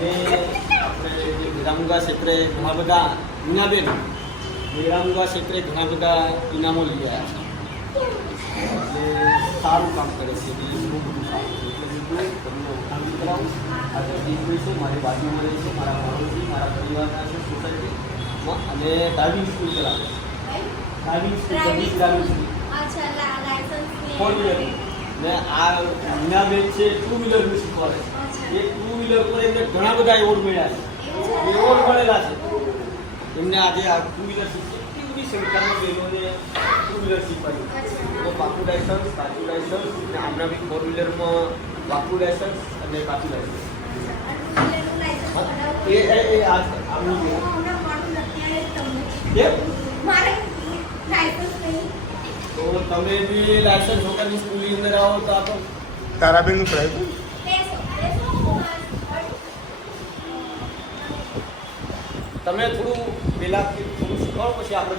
અને આપણે જે વિરામુંગા ક્ષેત્રે ઘણા બધા મીનાબેન વિરામુંગા ક્ષેત્રે ઘણા બધા ઇનામો લઈ આવ્યા છે. એટલે સારું કામ કરે છે, એટલે બહુ બધું સારું છે. એટલે મિત્રો તમને ઓળખાણ કરાવું. આ જગદીશભાઈ છે, મારી બાજુમાં રહે છે, મારા પડોશી, મારા પરિવારના છે સોસાયટીમાં, અને ડ્રાઇવિંગ સ્કૂલ ચલાવે છે. ડ્રાઇવિંગ સ્કૂલ ફોર વ્હીલર ને આ મીનાબેન છે ટુ વ્હીલરનું શીખવાડે છે. એ ટુ વ્હીલર પર એમને ઘણા બધા એવોર્ડ મળ્યા છે, એવોર્ડ મળેલા છે એમને. આજે આ ટુ વ્હીલર શીખી એટલી બધી સંખ્યામાં બહેનોને ટુ વ્હીલર શીખવાડ્યું. તો બાપુ લાયસન્સ, કાચું લાયસન્સ, ને હમણાં બી ફોર વ્હીલરમાં બાપુ લાયસન્સ અને કાચું લાયસન્સ એ આમનું તો તમે બી લાયસન્સ વગરની સ્કૂલની અંદર આવો તો આ તો તારાબેનનું પ્રાઇસ તમે થોડું પહેલાં થોડું શીખવાડો, પછી આપણે